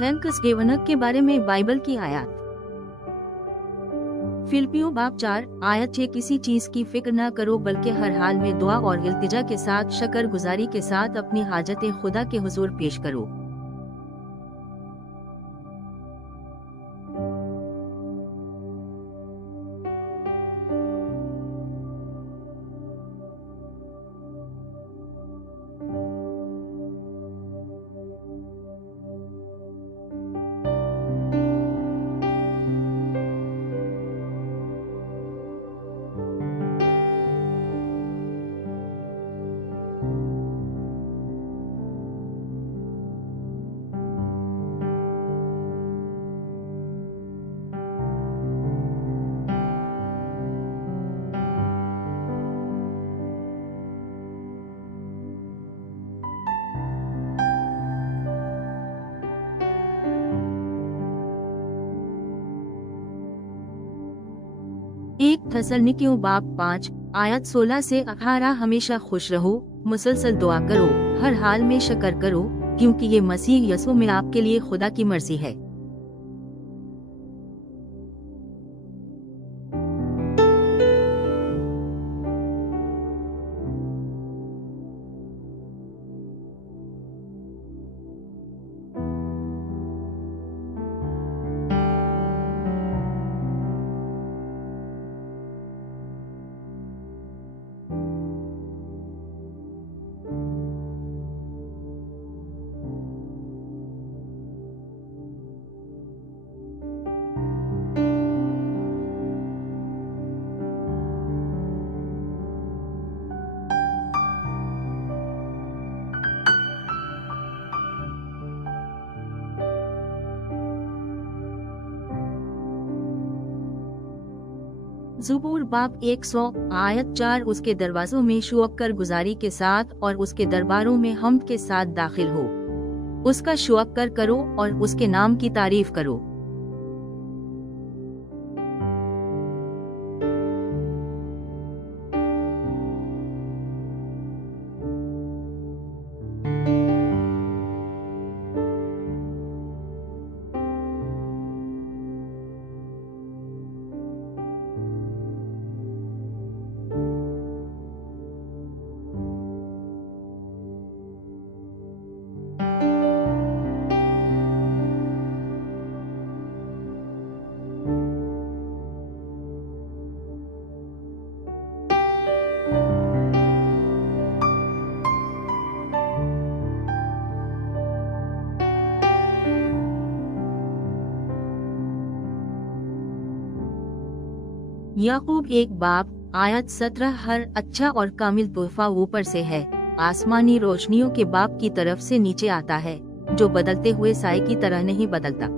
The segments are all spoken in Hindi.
थैंक्स गिवनक के बारे में बाइबल की आयत। फिलिपियों बाब 4 आयत 6 किसी चीज की फिक्र न करो बल्कि हर हाल में दुआ और इल्तिजा के साथ शकरगुजारी के साथ अपनी हाजतें खुदा के हुजूर पेश करो। एक थस्सलुनीकियों बाब 5 आयत 16 से 18 हमेशा खुश रहो, मुसलसल दुआ करो, हर हाल में शक्र करो, क्योंकि ये मसीह यसू में आपके लिए खुदा की मर्जी है। ज़ुबूर बाब 100 आयत 4 उसके दरवाजों में शुक्र गुजारी के साथ और उसके दरबारों में हम्द के साथ दाखिल हो। उसका शुक्र करो और उसके नाम की तारीफ करो। याकूब एक बाब आयत 17 हर अच्छा और कामिल तोहफा ऊपर से है, आसमानी रोशनियों के बाप की तरफ से नीचे आता है, जो बदलते हुए साए की तरह नहीं बदलता।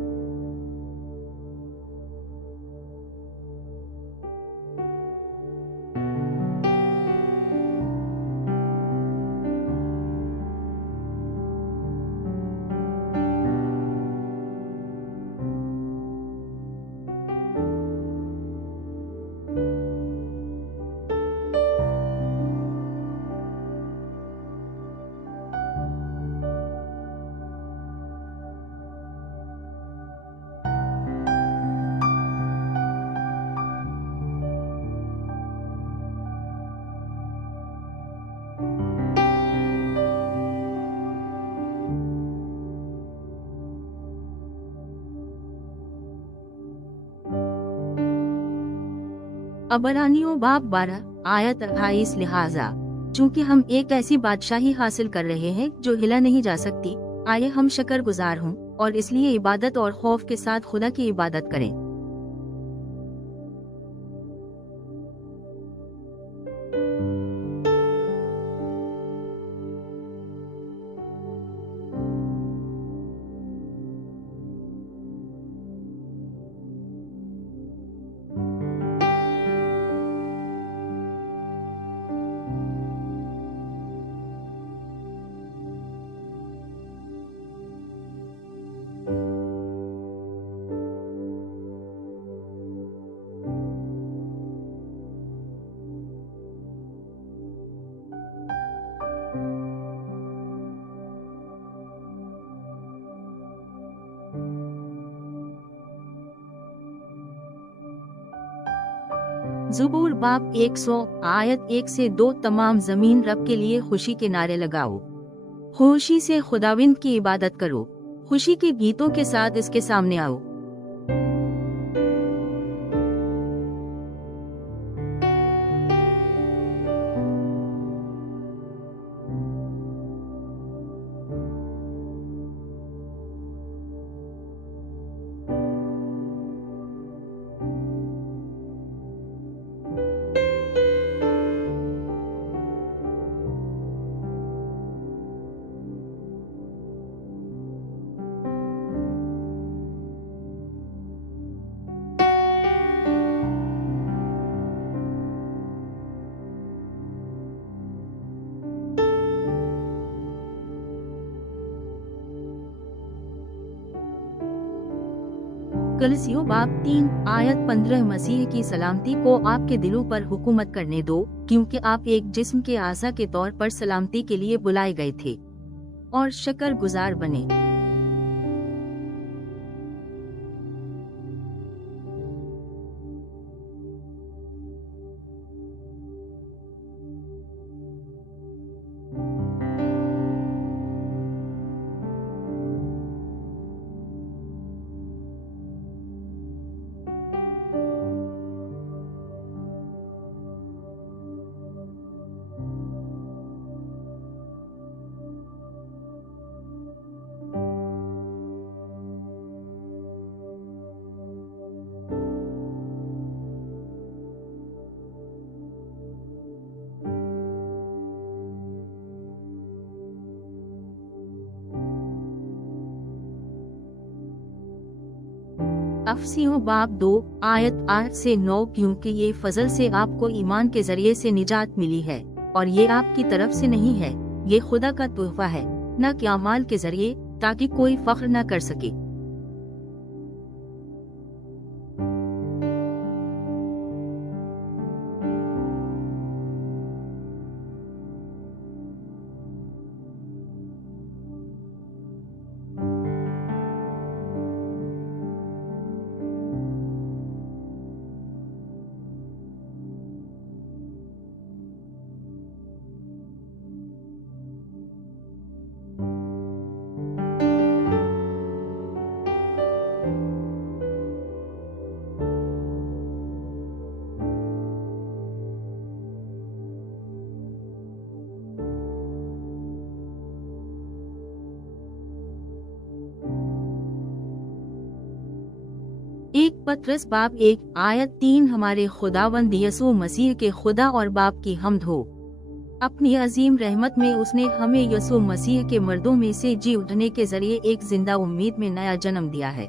अबरानियों बाब 12 आयत 28 लिहाजा चूँकि हम एक ऐसी बादशाही हासिल कर रहे हैं जो हिला नहीं जा सकती, आइए हम शुक्रगुजार हों और इसलिए इबादत और खौफ के साथ खुदा की इबादत करें। ज़ुबूर बाब 100 आयत 1 से 2 तमाम ज़मीन रब के लिए खुशी के नारे लगाओ। खुशी से खुदाविंद की इबादत करो, खुशी के गीतों के साथ इसके सामने आओ। कलसियों बाब 3 आयत 15 मसीह की सलामती को आपके दिलों पर हुकूमत करने दो, क्योंकि आप एक जिस्म के आज़ा के तौर पर सलामती के लिए बुलाए गए थे और शकर गुजार बने। अफसियों बाब 2 आयत 8 से 9 क्योंकि ये फजल से आपको ईमान के जरिए से निजात मिली है और ये आपकी तरफ से नहीं है, ये खुदा का तोहफा है, न कि अमाल के जरिए, ताकि कोई फख्र न कर सके। एक पत्रस बाब 1 आयत 3 हमारे खुदावंद यसू मसीह के खुदा और बाप की हम्द हो। अपनी अजीम रहमत में उसने हमें यसू मसीह के मर्दों में से जी उठने के जरिए एक जिंदा उम्मीद में नया जन्म दिया है।